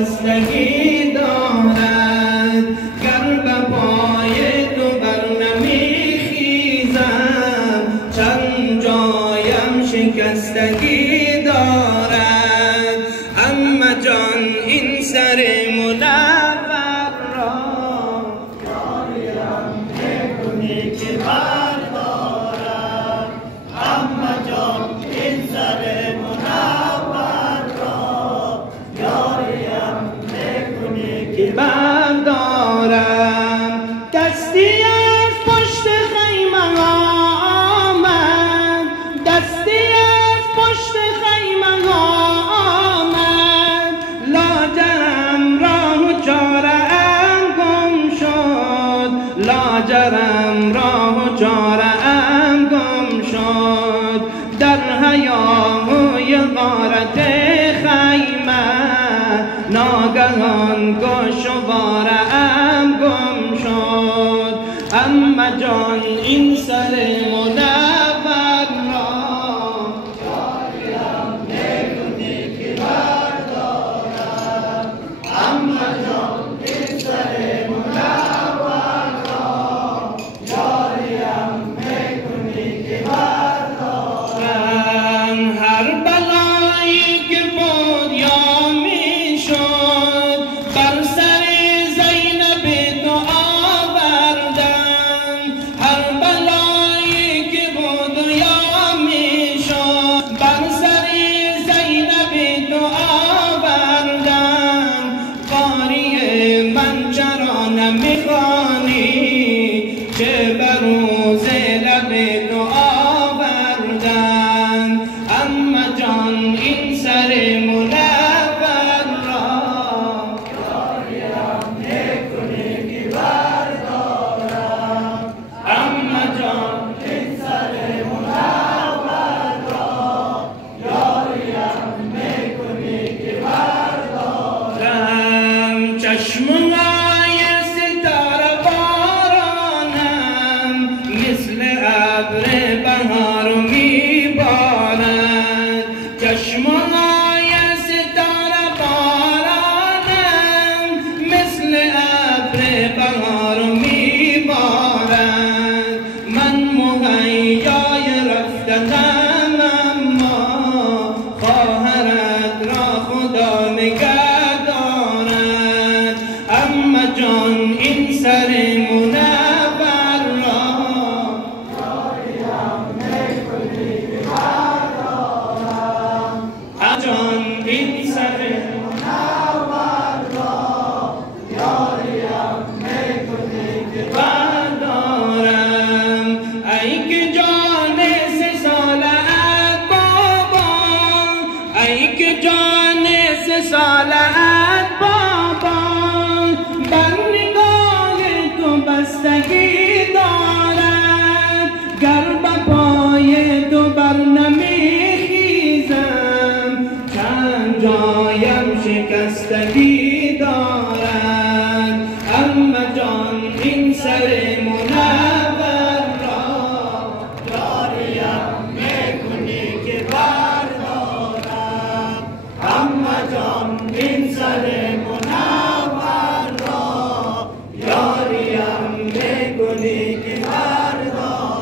بستگی دارد، گر به پای تو بر نمیخیزم چند جایم شکستگی دارد. اما جان این سر منور را یاریم نکنی که بردارم. اما جان این سر منور را یاریم نکنی که بردارم. دستی از پشت خیمه آمد، دستی از پشت خیمه آمد، لاجرم راه و چاره ام گم شد، لاجرم راه و چاره ام گم شد. در هیاهوی غارت خیمه ناگهان گوشواره ام گم شد. اما جان این سر منور را یاریم نکنی که بردارم. اما جان این سر منور را یاریم نکنی که بردارم. هر بلایی که بود یا می شد بر سر زینب تو آوردن، هر بلایی که بود یا می شد بر سر زینب تو آوردن. قاری من چرا نمیخوانی که بر روز لب تو آوردن. اما جان این سر منور را یاریم نکنی که بردارم. اما جان این سر منور را یاریم نکنی که بردارم. چشمای ستاره بارانم مثل ابر بهار میبارد، چشمای ستاره بارانم مثل ابر بهار میبارد. من مهیای رفتنم اما خواهرت را خدا نگه دارد. اما جان این سر منور را یاریم نکنی که بردارم. جان این سر منور را یاریم نکنی که بردارم. ای که جان 3 سالت بابا، ای که جان 3 سالت بابا بر نگاه تو بستگی دارد، گر به پای تو بر نمیخیزم چند جایم شکستگی دارد. اما جان این سر منور را یاریم نکنی که بردارم. اما جان این سر منور را یاریم نکنی که بردارم.